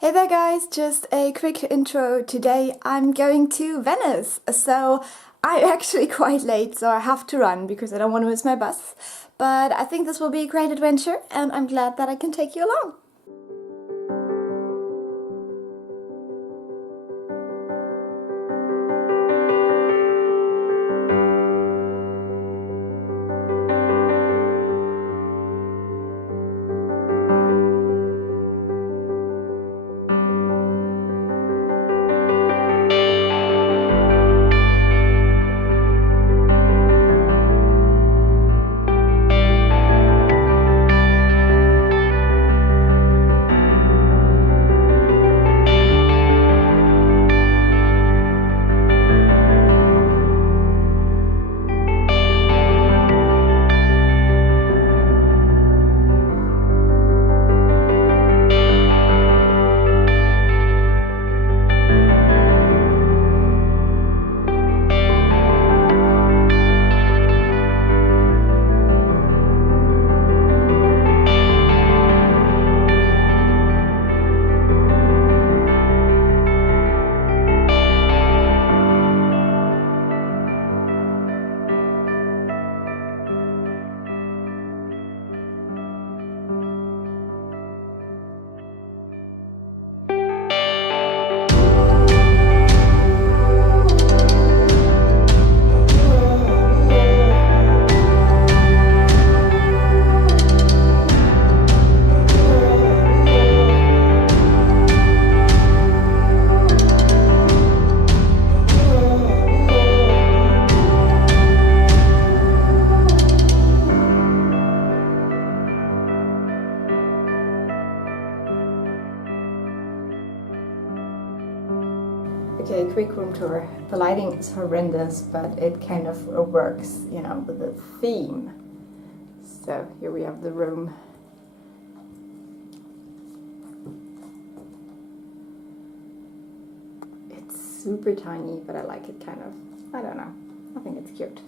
Hey there guys, just a quick intro. Today I'm going to Venice. So I'm actually quite late, so I have to run because I don't want to miss my bus. But I think this will be a great adventure and I'm glad that I can take you along. Okay, quick room tour. The lighting is horrendous, but it kind of works, you know, with the theme. So here we have the room. It's super tiny, but I like it kind of. I don't know. I think it's cute.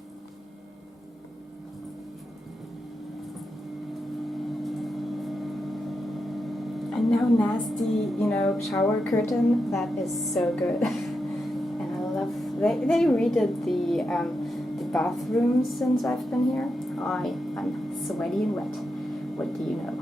And no nasty, you know, shower curtain. That is so good. And I love, they redid the bathroom since I've been here. I'm sweaty and wet. What do you know?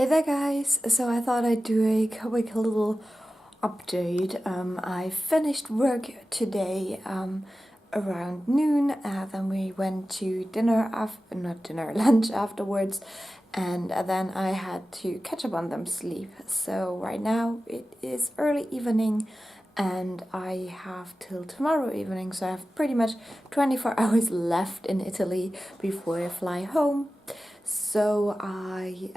Hey there guys, so I thought I'd do a quick little update. I finished work today around noon, then we went to dinner, not dinner, lunch afterwards, and then I had to catch up on them sleep. So right now it is early evening and I have till tomorrow evening, so I have pretty much 24 hours left in Italy before I fly home. So I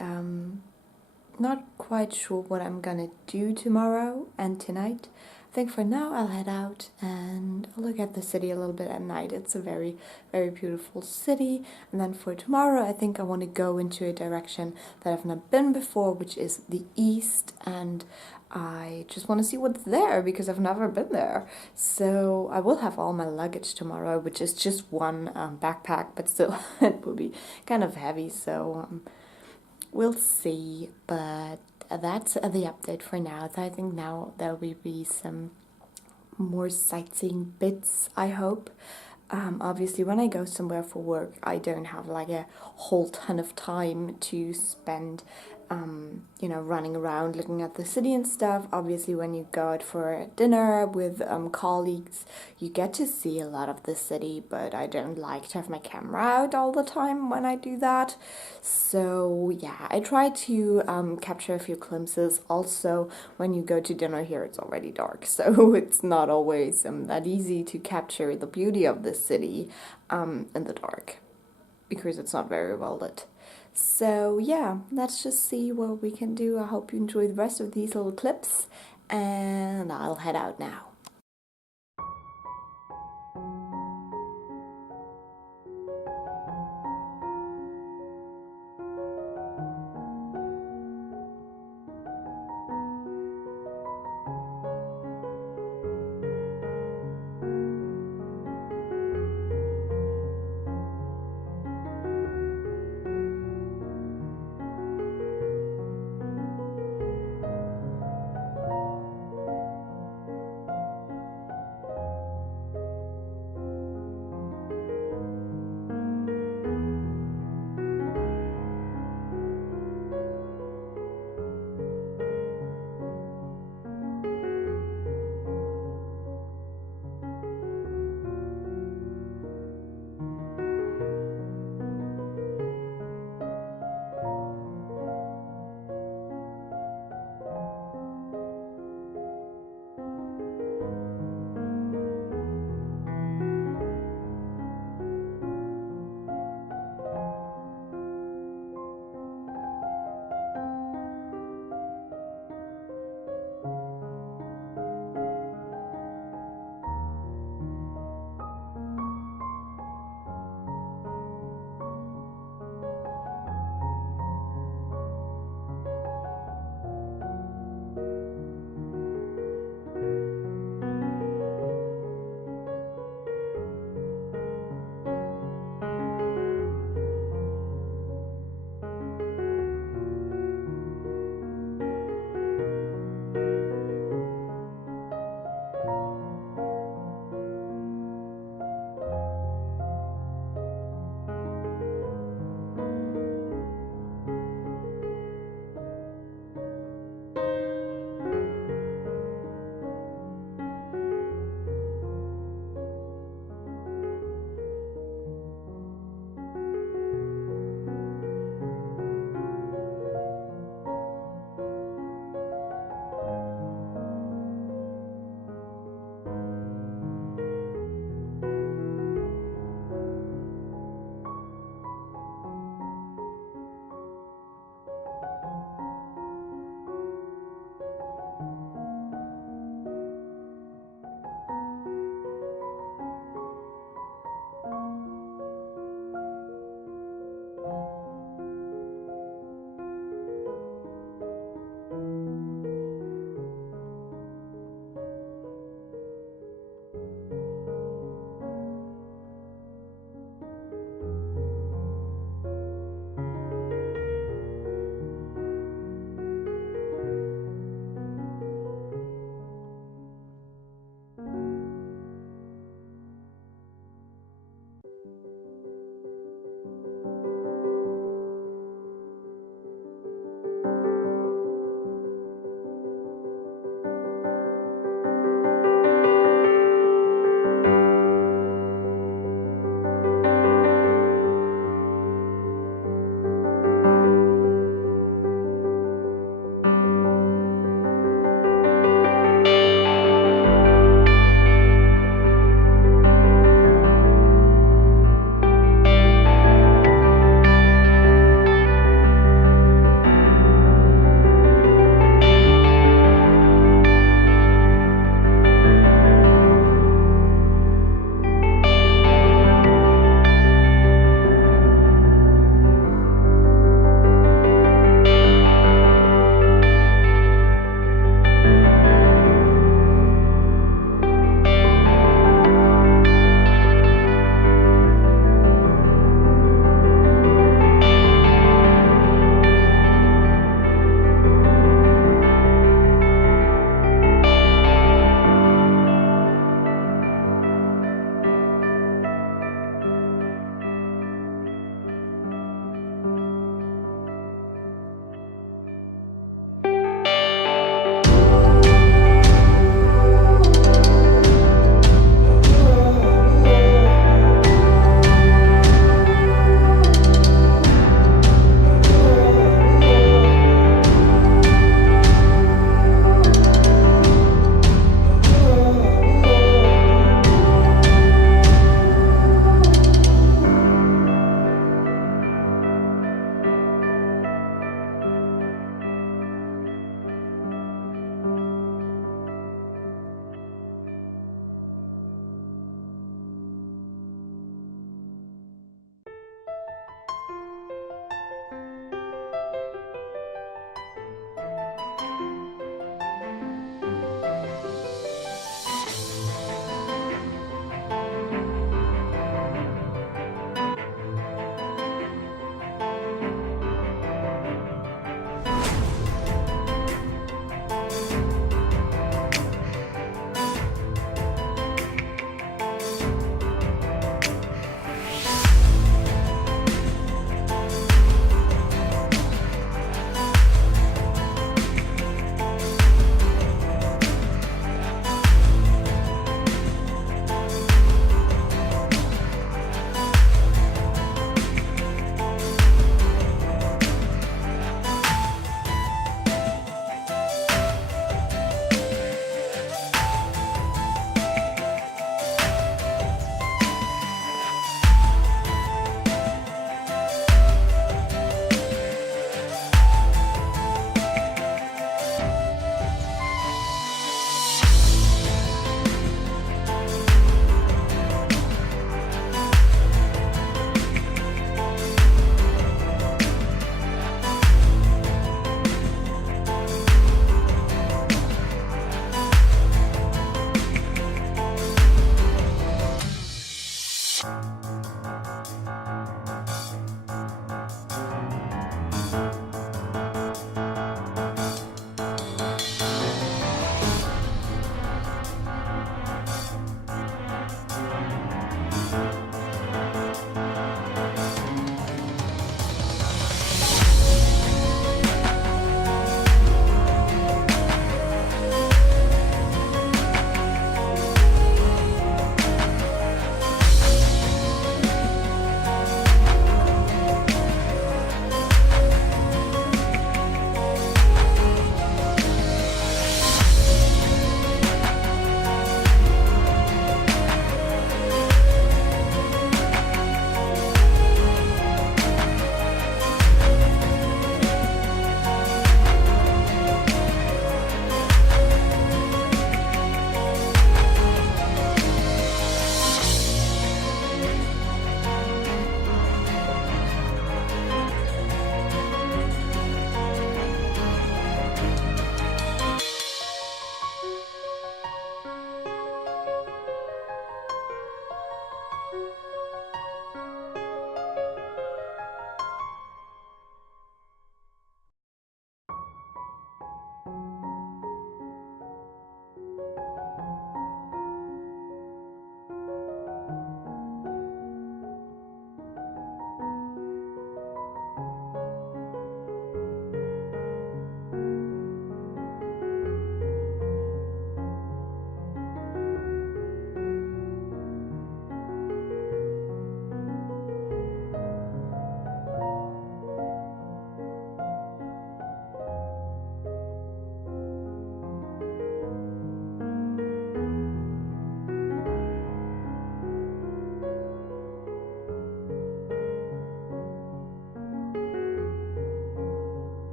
not quite sure what I'm gonna do tomorrow and tonight. I think for now I'll head out and look at the city a little bit at night. It's a very, very beautiful city. And then for tomorrow, I think I want to go into a direction that I've not been before, which is the east. And I just want to see what's there because I've never been there. So I will have all my luggage tomorrow, which is just one backpack, but still it will be kind of heavy. So we'll see, but that's the update for now. So I think now there will be some more sightseeing bits, I hope. Obviously, when I go somewhere for work, I don't have like a whole ton of time to spend, running around looking at the city and stuff. Obviously, when you go out for dinner with colleagues, you get to see a lot of the city, but I don't like to have my camera out all the time when I do that. So, yeah, I try to capture a few glimpses. Also, when you go to dinner here, it's already dark, so it's not always that easy to capture the beauty of the city in the dark because it's not very well lit. So yeah, let's just see what we can do. I hope you enjoy the rest of these little clips and I'll head out now.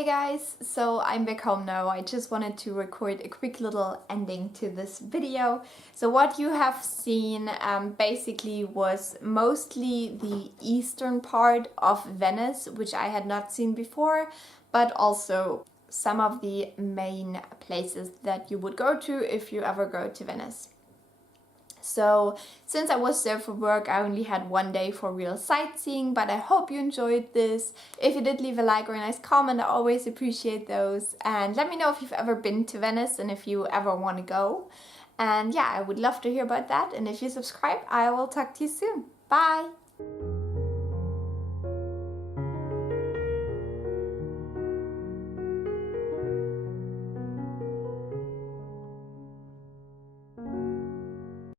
Hey guys, so I'm back home now. I just wanted to record a quick little ending to this video. So what you have seen basically was mostly the eastern part of Venice, which I had not seen before, but also some of the main places that you would go to if you ever go to Venice. So since I was there for work, I only had one day for real sightseeing, but I hope you enjoyed this. If you did, leave a like or a nice comment. I always appreciate those. And let me know if you've ever been to Venice and if you ever want to go. And yeah, I would love to hear about that. And if you subscribe, I will talk to you soon. Bye!